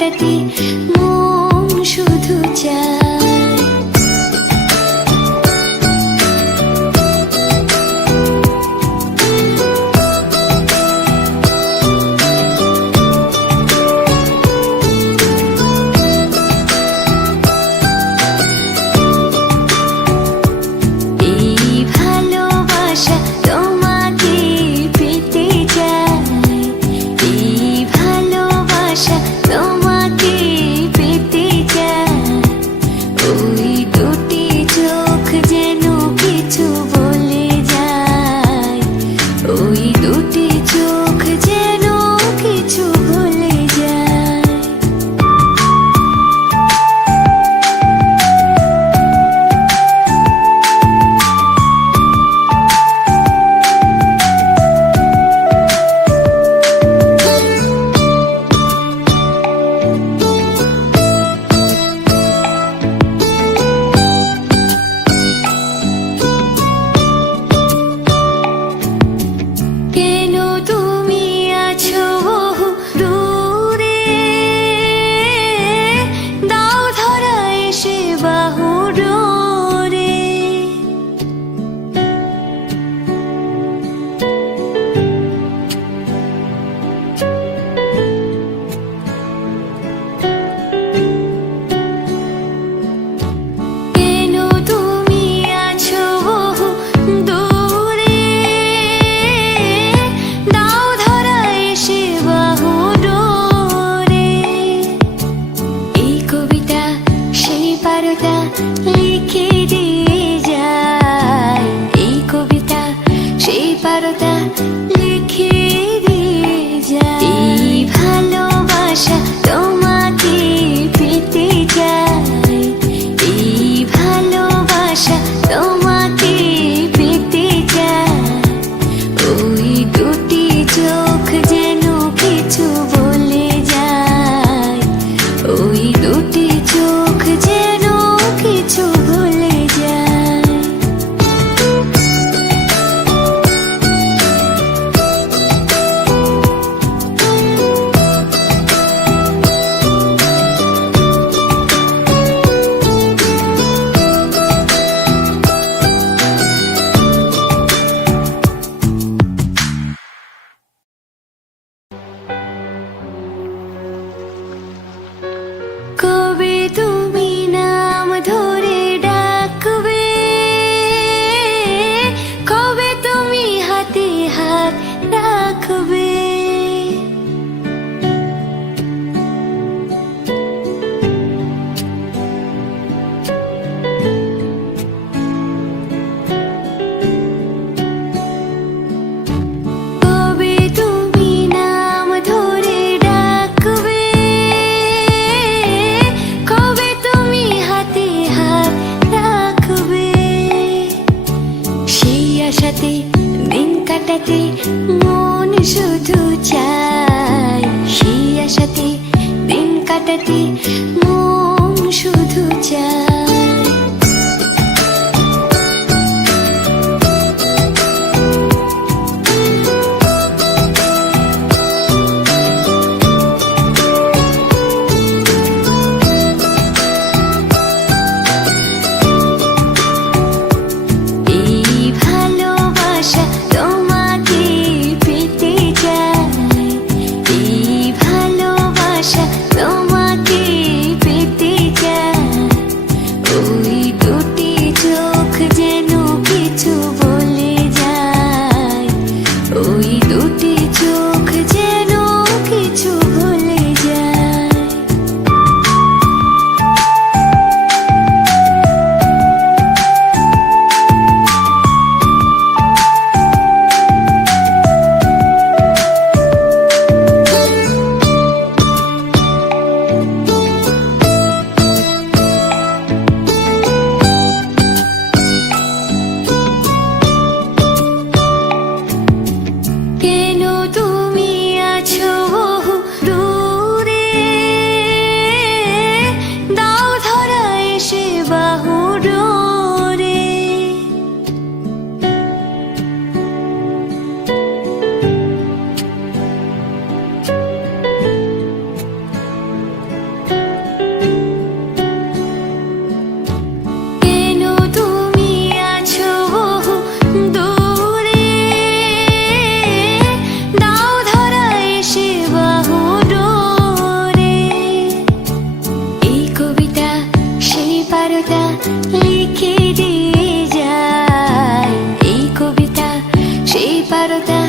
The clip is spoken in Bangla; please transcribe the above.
কাটাতে মন শুধু চায়। লিখে দিয়ে যায় এই কবিতা, সেই পারদা লিখে দিয়ে যায়। এই ভালোবাসা তোমাকে পেতে চাই, এই ভালোবাসা তোমাকে পেতে চাই। ওই দুটি চোখ যেন কিছু বলে যায়, ওই দুটি চোখ যেন কিছু ভুলে যায়। কবে তুমি নাম ধরে ডাকবে, কবে তুমি হাতে হাত রাখবে। কবে তুমি নাম ধরে ডাকবে, কবে তুমি হাতে হাত রাখবে। সেই আশাতে দিন কাটাতে মন শুধু চায়, সেই আশাতে দিন কাটাতে মন শুধু চায়। এই ভালোবাসা তোমাকে পেতে চাই, এই ভালোবাসা তোমাকে লিখে দিয়ে যায়। এই কবিতা সেই পারদা